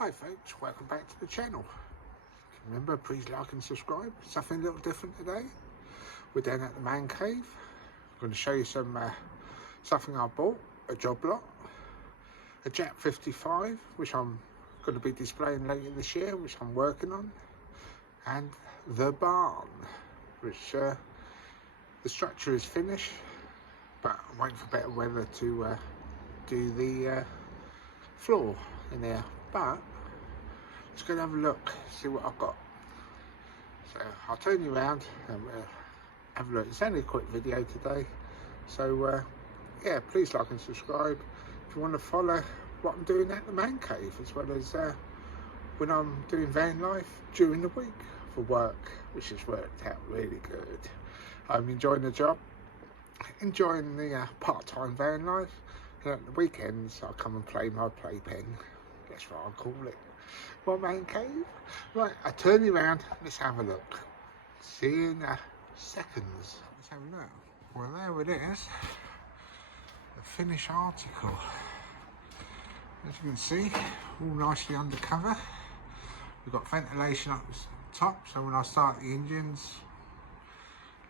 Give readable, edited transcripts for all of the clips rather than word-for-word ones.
Hi folks, welcome back to the channel. Remember, please like and subscribe. Something a little different today. We're down at the Mancave. I'm going to show you some something I bought, a job lot, a JAP 55, which I'm going to be displaying later this year, which I'm working on, and the barn, which the structure is finished, but I'm waiting for better weather to do the floor in there. But let's go and have a look, see what I've got. So I'll turn you around and have a look. It's only a quick video today, so yeah, please like and subscribe if you want to follow what I'm doing at the Mancave, as well as when I'm doing van life during the week for work, which has worked out really good. I'm enjoying the job, enjoying the part-time van life, and at the weekends I come and play my playpen. That's what I call it, my man cave. Right, I turn you around, let's have a look. See you in seconds. Let's have a look. Well, there it is, the finished article. As you can see, all nicely undercover. We've got ventilation up the top, so when I start the engines,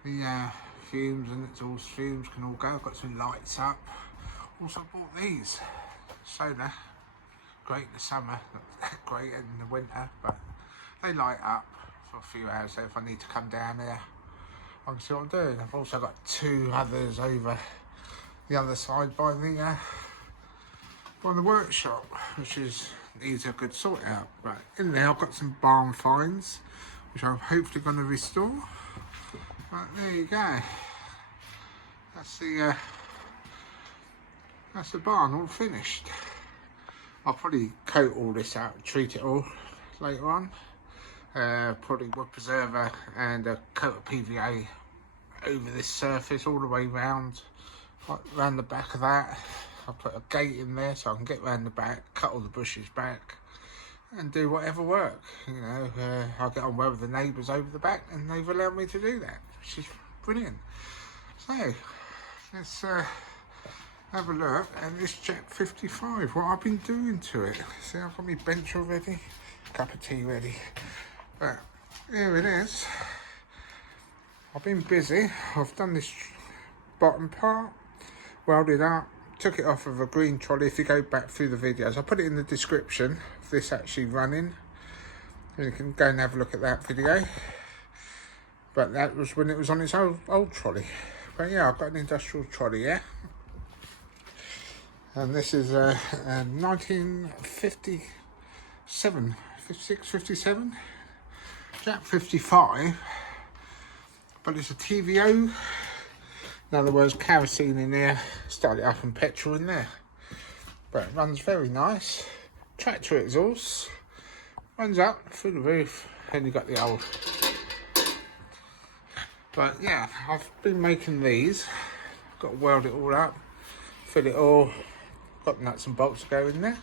the fumes and exhaust fumes can all go. I've got some lights up. Also bought these solar. Great in the summer, not great in the winter, but they light up for a few hours, so if I need to come down there I can see what I'm doing. I've also got two others over the other side by the workshop, which needs a good sort out. But in there I've got some barn finds which I'm hopefully going to restore. But there you go, that's the barn all finished. I'll probably coat all this out, treat it all later on. Probably wood preserver and a coat of PVA over this surface all the way round, like round the back of that. I'll put a gate in there so I can get round the back, cut all the bushes back and do whatever work. You know, I'll get on well with the neighbours over the back and they've allowed me to do that, which is brilliant. So, let's have a look at this JAP 55, what I've been doing to it. See, I've got my bench already, cup of tea ready. But here it is. I've been busy. I've done this bottom part, welded up, took it off of a green trolley. If you go back through the videos, I'll put it in the description of this actually running. And you can go and have a look at that video. But that was when it was on its old trolley. But yeah, I've got an industrial trolley, yeah. And this is a 1957, 56, 57 JAP 55, but it's a TVO. In other words, kerosene in there, started up and petrol in there. But it runs very nice. Tractor exhaust, runs up through the roof, and you got the old. But yeah, I've been making these. Got to weld it all up, fill it all. Got nuts and bolts to go in there.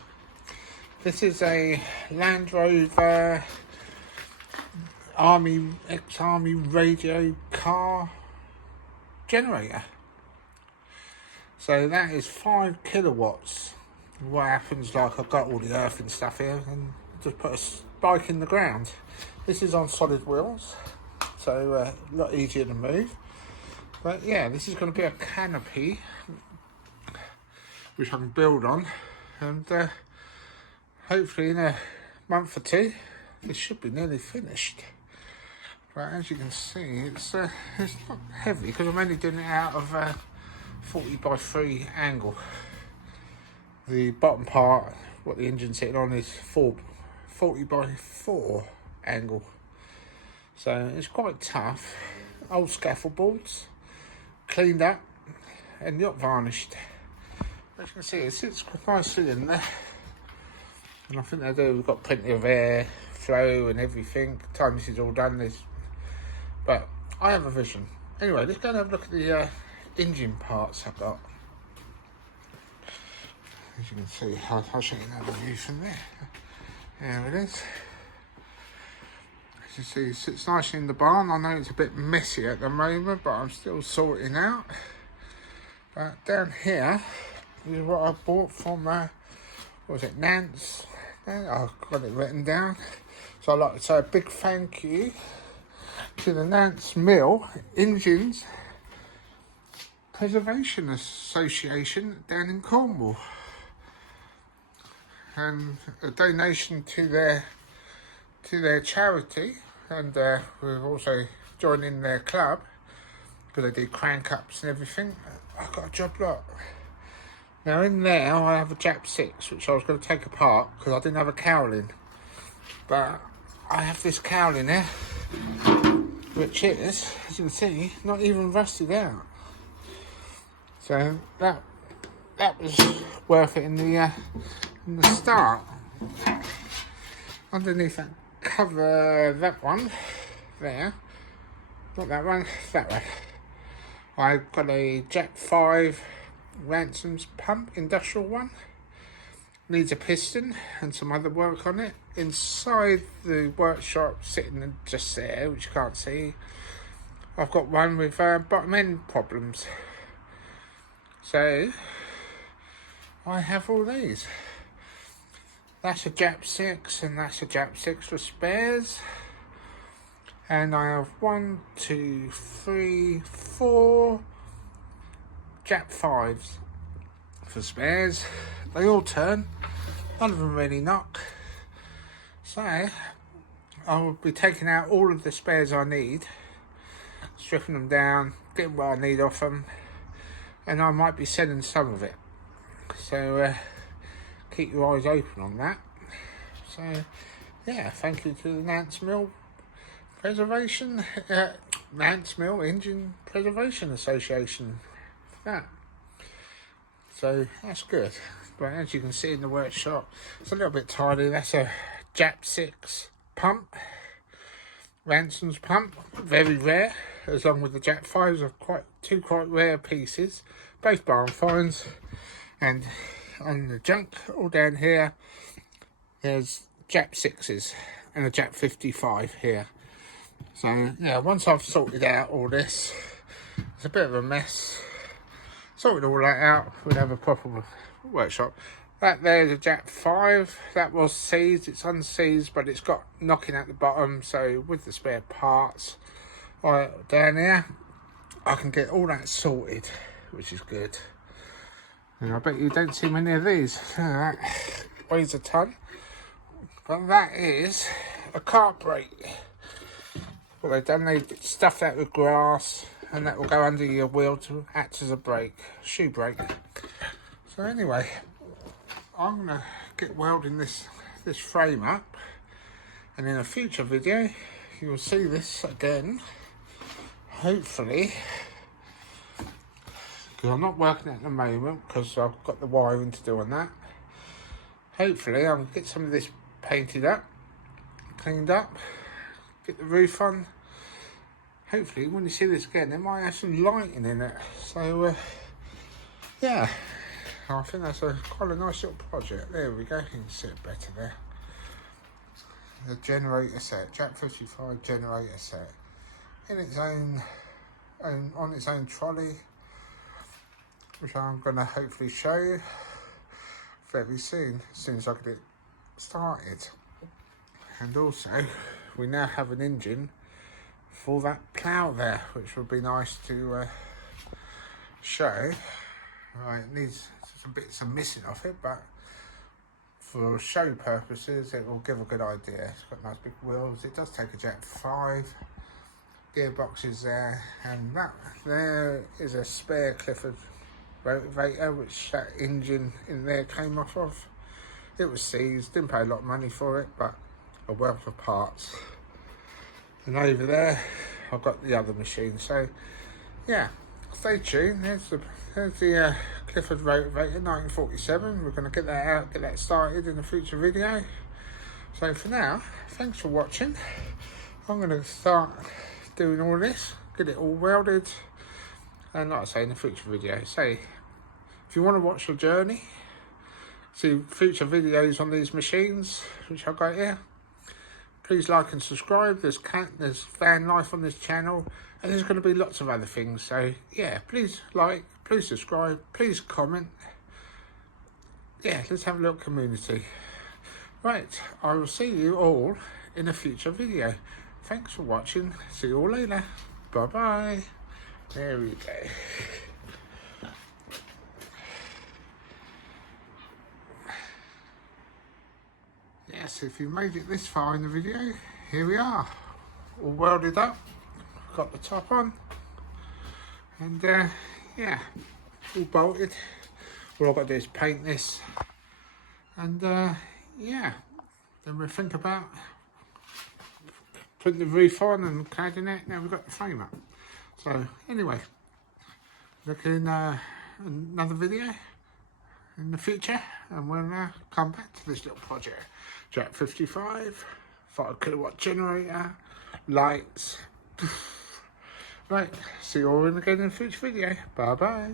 This is a Land Rover ex-army radio car generator. So that is 5 kilowatts. What happens, like, I've got all the earth and stuff here and just put a spike in the ground. This is on solid wheels, so a lot easier to move. But yeah, this is going to be a canopy which I can build on, and hopefully in a month or two this should be nearly finished. But as you can see, it's not heavy because I'm only doing it out of 40x3 angle. The bottom part, what the engine's sitting on, is 40x4 angle, so it's quite tough. Old scaffold boards, cleaned up and not varnished. As you can see, it sits quite nicely in there, and I think they do. We've got plenty of air flow and everything. Time this is all done, but I have a vision. Anyway, let's go and have a look at the engine parts I've got. As you can see, I'll show you another view from there. There it is. As you see, it sits nicely in the barn. I know it's a bit messy at the moment, but I'm still sorting out. But down here is what I bought from what was it, Nance And I've got it written down. So I'd like to say a big thank you to the Nance Mill Engines Preservation Association down in Cornwall, and a donation to their charity, and we've also joined in their club because they do crank ups and everything. I've got a job lot. Now in there I have a JAP 6 which I was going to take apart because I didn't have a cowling, but I have this cowling here which is, as you can see, not even rusted out. So that was worth it in the start. Underneath that cover, that one there, not that one, that one, I've got a JAP 5 Ransom's pump, industrial one. Needs a piston and some other work on it. Inside the workshop, sitting just there, which you can't see, I've got one with bottom end problems. So I have all these. That's a JAP 6 and that's a JAP 6 for spares. And I have 1, 2, 3, 4 JAP 5s for spares. They all turn, none of them really knock. So I will be taking out all of the spares I need, stripping them down, getting what I need off them, and I might be selling some of it. So keep your eyes open on that. So yeah, thank you to the Nance Mill Preservation, Nance Mill Engine Preservation Association for that. So that's good. But as you can see in the workshop, it's a little bit tidy. That's a JAP 6 pump, Ransom's pump, very rare, as long with the JAP 5s are two quite rare pieces, both barn finds. And on the junk all down here, there's JAP 6s and a JAP 55 here. So yeah, once I've sorted out all this, it's a bit of a mess. Sorted all that out, we'd have a proper workshop. That there's a JAP 5, that was seized, it's unseized, but it's got knocking at the bottom, so with the spare parts down here, I can get all that sorted, which is good. And I bet you don't see many of these. That weighs a ton. But that is a cart brake. What they've done, they stuffed that with grass, and that will go under your wheel to act as a brake, shoe brake. So anyway, I'm going to get welding this frame up, and in a future video you will see this again, hopefully, because I'm not working at the moment because I've got the wiring to do on that. Hopefully I'll get some of this painted up, cleaned up, get the roof on. Hopefully when you see this again, it might have some lighting in it. So yeah, I think that's quite a nice little project. There we go, you can see it better there. The generator set, JAP 55 generator set, in its own on its own trolley, which I'm going to hopefully show you very soon, as soon as I get it started. And also, we now have an engine for that plough there, which would be nice to show. Right, it needs some bits are missing off it, but for show purposes, it will give a good idea. It's got nice big wheels. It does take a JAP 5. Gearbox is there, and that there is a spare Clifford rotator, which that engine in there came off of. It was seized, didn't pay a lot of money for it, but a wealth of parts. And over there I've got the other machine. So yeah, stay tuned. There's the Clifford rotator 1947. We're going to get that out, get that started in a future video. So for now, thanks for watching. I'm going to start doing all this, get it all welded, and like I say, in a future video. So if you want to watch the journey, see future videos on these machines which I've got here, please like and subscribe. There's van life on this channel, and there's going to be lots of other things. So yeah, please like, please subscribe, please comment. Yeah, let's have a little community. Right, I will see you all in a future video. Thanks for watching. See you all later. Bye bye. There we go. Yes, if you made it this far in the video, here we are. All welded up. Got the top on. And yeah, all bolted. All I've got to do is paint this. And yeah, then we'll think about putting the roof on and cladding it. Now we've got the frame up. So anyway, look in another video in the future, and we'll come back to this little project. JAP 55, 5 kilowatt generator, lights. Right, see you all again in a future video. Bye bye.